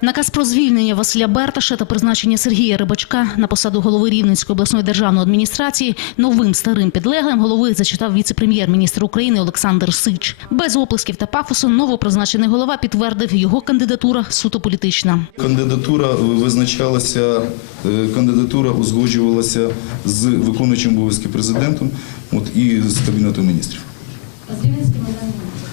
Наказ про звільнення Василя Берташа та призначення Сергія Рибачка на посаду голови Рівненської обласної державної адміністрації новим старим підлеглим голови зачитав віце-прем'єр-міністр України Олександр Сич. Без оплесків та пафосу новопризначений голова підтвердив, його кандидатура суто політична. Кандидатура визначалася, е, кандидатура узгоджувалася з виконуючим обов'язки президентом от, і з Кабінетом міністрів.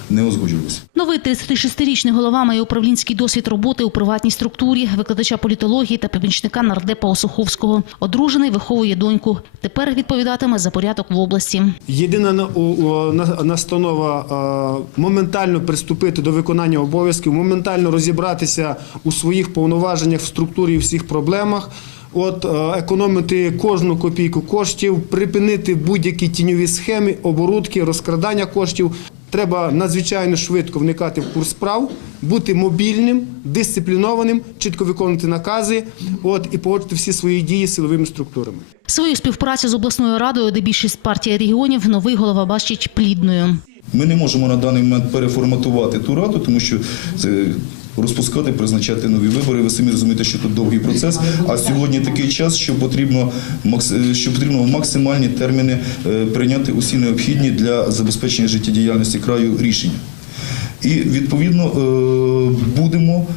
Не узгоджувалася. Новий 36-річний голова має управлінський досвід роботи у приватній структурі, викладача політології та помічника нардепа Осуховського. Одружений, виховує доньку. Тепер відповідатиме за порядок в області. Єдина на- у- у- настанова моментально приступити до виконання обов'язків, моментально розібратися у своїх повноваженнях в структурі і всіх проблемах. От економити кожну копійку коштів, припинити будь-які тіньові схеми, оборудки, розкрадання коштів. Треба надзвичайно швидко вникати в курс справ, бути мобільним, дисциплінованим, чітко виконувати накази, от і погодити всі свої дії з силовими структурами. Свою співпрацю з обласною радою, де більшість партії регіонів, новий голова бачить плідною. Ми не можемо на даний момент переформатувати ту раду, тому що це розпускати, призначати нові вибори. Ви самі розумієте, що тут довгий процес. А сьогодні такий час, що потрібно що потрібно в максимальні терміни е, прийняти усі необхідні для забезпечення життєдіяльності краю рішення. І відповідно е, будемо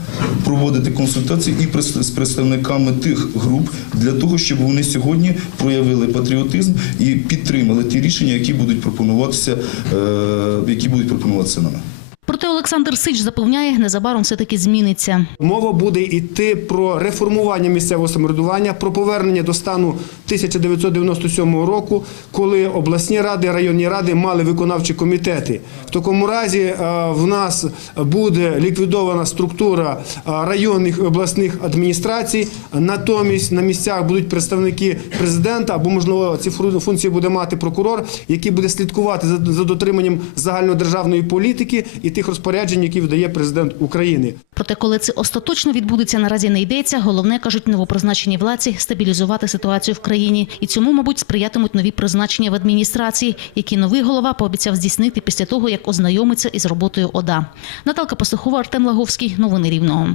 проводити консультації і з представниками тих груп для того, щоб вони сьогодні проявили патріотизм і підтримали ті рішення, які будуть пропонуватися, е, які будуть пропонуватися нами. Олександр Сич запевняє, незабаром все-таки зміниться. Мова буде йти про реформування місцевого самоврядування, про повернення до стану 1997 року, коли обласні ради, районні ради мали виконавчі комітети. В такому разі е, в нас буде ліквідована структура е, районних і обласних адміністрацій. Натомість на місцях будуть представники президента або можливо ці функції буде мати прокурор, який буде слідкувати за, дотриманням загальнодержавної політики і тих розпоряджень, які видає президент України. Проте, коли це остаточно відбудеться, наразі не йдеться. Головне кажуть новопризначені владці стабілізувати ситуацію в країні, і цьому, мабуть, сприятимуть нові призначення в адміністрації, які новий голова пообіцяв здійснити після того, як ознайомиться із роботою ОДА. Наталка Пастухова, Артем Лаговський. Новини Рівного.